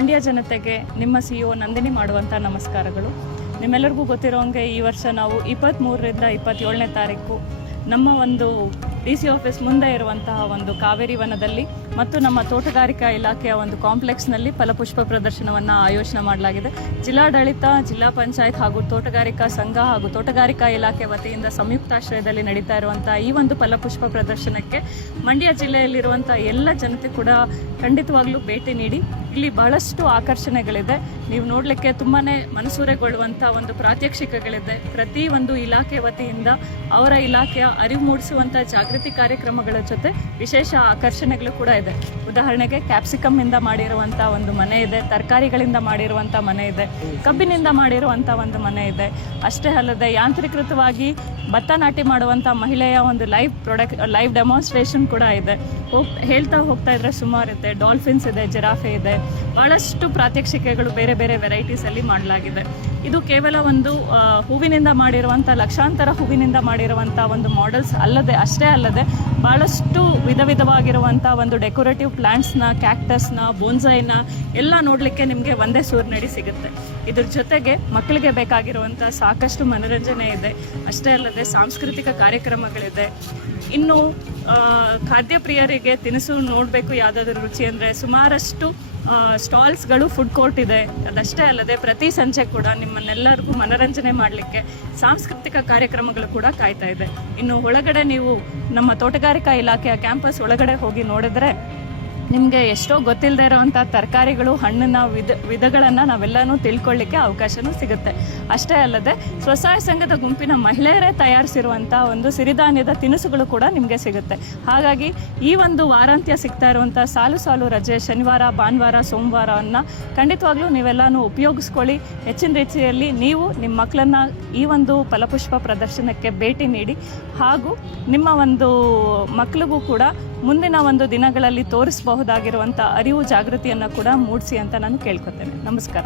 ಮಂಡ್ಯ ಜನತೆಗೆ ನಿಮ್ಮ C O Nandini ಮಾಡುವಂಥ ನಮಸ್ಕಾರಗಳು. ನಿಮ್ಮೆಲ್ಲರಿಗೂ ಗೊತ್ತಿರೋಂಗೆ ಈ ವರ್ಷ ನಾವು ಇಪ್ಪತ್ತ್ಮೂರರಿಂದ ಇಪ್ಪತ್ತೇಳನೇ ತಾರೀಕು ನಮ್ಮ ಒಂದು ಡಿ ಸಿ ಆಫೀಸ್ ಮುಂದೆ ಇರುವಂತಹ ಒಂದು ಕಾವೇರಿ ವನದಲ್ಲಿ ಮತ್ತು ನಮ್ಮ ತೋಟಗಾರಿಕಾ ಇಲಾಖೆಯ ಒಂದು ಕಾಂಪ್ಲೆಕ್ಸ್ನಲ್ಲಿ ಫಲಪುಷ್ಪ ಪ್ರದರ್ಶನವನ್ನು ಆಯೋಜನೆ ಮಾಡಲಾಗಿದೆ. ಜಿಲ್ಲಾಡಳಿತ, ಜಿಲ್ಲಾ ಪಂಚಾಯತ್ ಹಾಗೂ ತೋಟಗಾರಿಕಾ ಸಂಘ ಹಾಗೂ ತೋಟಗಾರಿಕಾ ಇಲಾಖೆ ವತಿಯಿಂದ ಸಂಯುಕ್ತಾಶ್ರಯದಲ್ಲಿ ನಡೀತಾ ಇರುವಂತಹ ಈ ಒಂದು ಫಲಪುಷ್ಪ ಪ್ರದರ್ಶನಕ್ಕೆ ಮಂಡ್ಯ ಜಿಲ್ಲೆಯಲ್ಲಿರುವಂಥ ಎಲ್ಲ ಜನತೆ ಕೂಡ ಖಂಡಿತವಾಗ್ಲೂ ಭೇಟಿ ನೀಡಿ, ಇಲ್ಲಿ ಬಹಳಷ್ಟು ಆಕರ್ಷಣೆಗಳಿದೆ. ನೀವು ನೋಡಲಿಕ್ಕೆ ತುಂಬಾ ಮನಸೂರೆಗೊಳ್ಳುವಂಥ ಒಂದು ಪ್ರಾತ್ಯಕ್ಷಿಕಗಳಿದೆ. ಪ್ರತಿ ಒಂದು ಇಲಾಖೆ ವತಿಯಿಂದ ಅವರ ಇಲಾಖೆಯ ಅರಿವು ಮೂಡಿಸುವಂಥ ಜಾಗೃತಿ ಕಾರ್ಯಕ್ರಮಗಳ ಜೊತೆ ವಿಶೇಷ ಆಕರ್ಷಣೆಗಳು ಕೂಡ ಇದೆ. ಉದಾಹರಣೆಗೆ ಕ್ಯಾಪ್ಸಿಕಮ್ ಇಂದ ಮಾಡಿರುವಂತಹ ಒಂದು ಮನೆ ಇದೆ, ತರಕಾರಿಗಳಿಂದ ಮಾಡಿರುವಂತಹ ಮನೆ ಇದೆ, ಕಬ್ಬಿನಿಂದ ಮಾಡಿರುವಂತಹ ಒಂದು ಮನೆ ಇದೆ. ಅಷ್ಟೇ ಅಲ್ಲದೆ ಯಾಂತ್ರೀಕೃತವಾಗಿ ಭತ್ತ ನಾಟಿ ಮಾಡುವಂಥ ಮಹಿಳೆಯ ಒಂದು ಲೈವ್ ಪ್ರೊಡಕ್ಟ್ ಲೈವ್ ಡೆಮಾನ್ಸ್ಟ್ರೇಷನ್ ಕೂಡ ಇದೆ. ಹೋಗ್, ಹೇಳ್ತಾ ಹೋಗ್ತಾ ಇದ್ರೆ ಸುಮಾರು ಇದೆ. ಡಾಲ್ಫಿನ್ಸ್ ಇದೆ, ಜಿರಾಫೆ ಇದೆ. ಬಹಳಷ್ಟು ಪ್ರಾತ್ಯಕ್ಷಿಕೆಗಳು ಬೇರೆ ಬೇರೆ ವೆರೈಟೀಸ್ ಅಲ್ಲಿ ಮಾಡಲಾಗಿದೆ. ಇದು ಕೇವಲ ಒಂದು ಹೂವಿನಿಂದ ಮಾಡಿರುವಂಥ ಲಕ್ಷಾಂತರ ಹೂವಿನಿಂದ ಮಾಡಿರುವಂಥ ಒಂದು ಮಾಡೆಲ್ಸ್ ಅಲ್ಲದೆ, ಅಷ್ಟೇ ಅಲ್ಲದೆ ಭಾಳಷ್ಟು ವಿಧ ವಿಧವಾಗಿರುವಂಥ ಒಂದು ಡೆಕೋರೇಟಿವ್ ಪ್ಲಾಂಟ್ಸ್ನ ಕ್ಯಾಕ್ಟಸ್ನ ಬೋನ್ಸೈನ ಎಲ್ಲ ನೋಡಲಿಕ್ಕೆ ನಿಮಗೆ ಒಂದೇ ಸೂರ್ನಡಿ ಸಿಗುತ್ತೆ. ಇದ್ರ ಜೊತೆಗೆ ಮಕ್ಕಳಿಗೆ ಬೇಕಾಗಿರುವಂಥ ಸಾಕಷ್ಟು ಮನೋರಂಜನೆ ಇದೆ. ಅಷ್ಟೇ ಅಲ್ಲದೆ ಸಾಂಸ್ಕೃತಿಕ ಕಾರ್ಯಕ್ರಮಗಳಿದೆ. ಇನ್ನು ಖಾದ್ಯ ಪ್ರಿಯರಿಗೆ ತಿನಿಸು ನೋಡಬೇಕು ಯಾವುದಾದ್ರೂ ರುಚಿ ಅಂದರೆ ಸುಮಾರಷ್ಟು ಸ್ಟಾಲ್ಸ್ಗಳು ಫುಡ್ ಕೋರ್ಟ್ ಇದೆ. ಅದಷ್ಟೇ ಅಲ್ಲದೆ ಪ್ರತಿ ಸಂಜೆ ಕೂಡ ನಿಮ್ಮನ್ನೆಲ್ಲರಿಗೂ ಮನರಂಜನೆ ಮಾಡಲಿಕ್ಕೆ ಸಾಂಸ್ಕೃತಿಕ ಕಾರ್ಯಕ್ರಮಗಳು ಕೂಡ ಕಾಯ್ತಾ ಇದೆ. ಇನ್ನು, ಒಳಗಡೆ ನೀವು ನಮ್ಮ ತೋಟಗಾರಿಕಾ ಇಲಾಖೆಯ ಕ್ಯಾಂಪಸ್ ಒಳಗಡೆ ಹೋಗಿ ನೋಡಿದ್ರೆ ನಿಮಗೆ ಎಷ್ಟೋ ಗೊತ್ತಿಲ್ಲದೆ ಇರೋವಂಥ ತರಕಾರಿಗಳು ಹಣ್ಣಿನ ವಿಧ, ವಿಧಗಳನ್ನು ನಾವೆಲ್ಲನೂ ತಿಳ್ಕೊಳ್ಳಿಕ್ಕೆ ಅವಕಾಶವೂ ಸಿಗುತ್ತೆ. ಅಷ್ಟೇ ಅಲ್ಲದೆ, ಸ್ವಸಹಾಯ ಸಂಘದ ಗುಂಪಿನ ಮಹಿಳೆಯರೇ ತಯಾರಿಸಿರುವಂಥ ಒಂದು ಸಿರಿಧಾನ್ಯದ ತಿನಿಸುಗಳು ಕೂಡ ನಿಮಗೆ ಸಿಗುತ್ತೆ. ಹಾಗಾಗಿ ಈ ಒಂದು ವಾರಾಂತ್ಯ ಸಿಗ್ತಾ ಇರುವಂಥ ಸಾಲು ಸಾಲು ರಜೆ, ಶನಿವಾರ, ಭಾನುವಾರ ಸೋಮವಾರವನ್ನು ಖಂಡಿತವಾಗ್ಲೂ ನೀವೆಲ್ಲನೂ ಉಪಯೋಗಿಸ್ಕೊಳ್ಳಿ. ಹೆಚ್ಚಿನ ರೀತಿಯಲ್ಲಿ ನೀವು ನಿಮ್ಮ ಮಕ್ಕಳನ್ನು ಈ ಒಂದು ಫಲಪುಷ್ಪ ಪ್ರದರ್ಶನಕ್ಕೆ ಭೇಟಿ ನೀಡಿ, ಹಾಗೂ ನಿಮ್ಮ ಒಂದು ಮಕ್ಕಳಿಗೂ ಕೂಡ ಮುಂದಿನ ಒಂದು ದಿನಗಳಲ್ಲಿ ತೋರಿಸಬಹುದಾಗಿರುವಂಥ ಅರಿವು ಜಾಗೃತಿಯನ್ನು ಕೂಡ ಮೂಡಿಸಿ ಅಂತ ನಾನು ಕೇಳ್ಕೊತೇನೆ. ನಮಸ್ಕಾರ.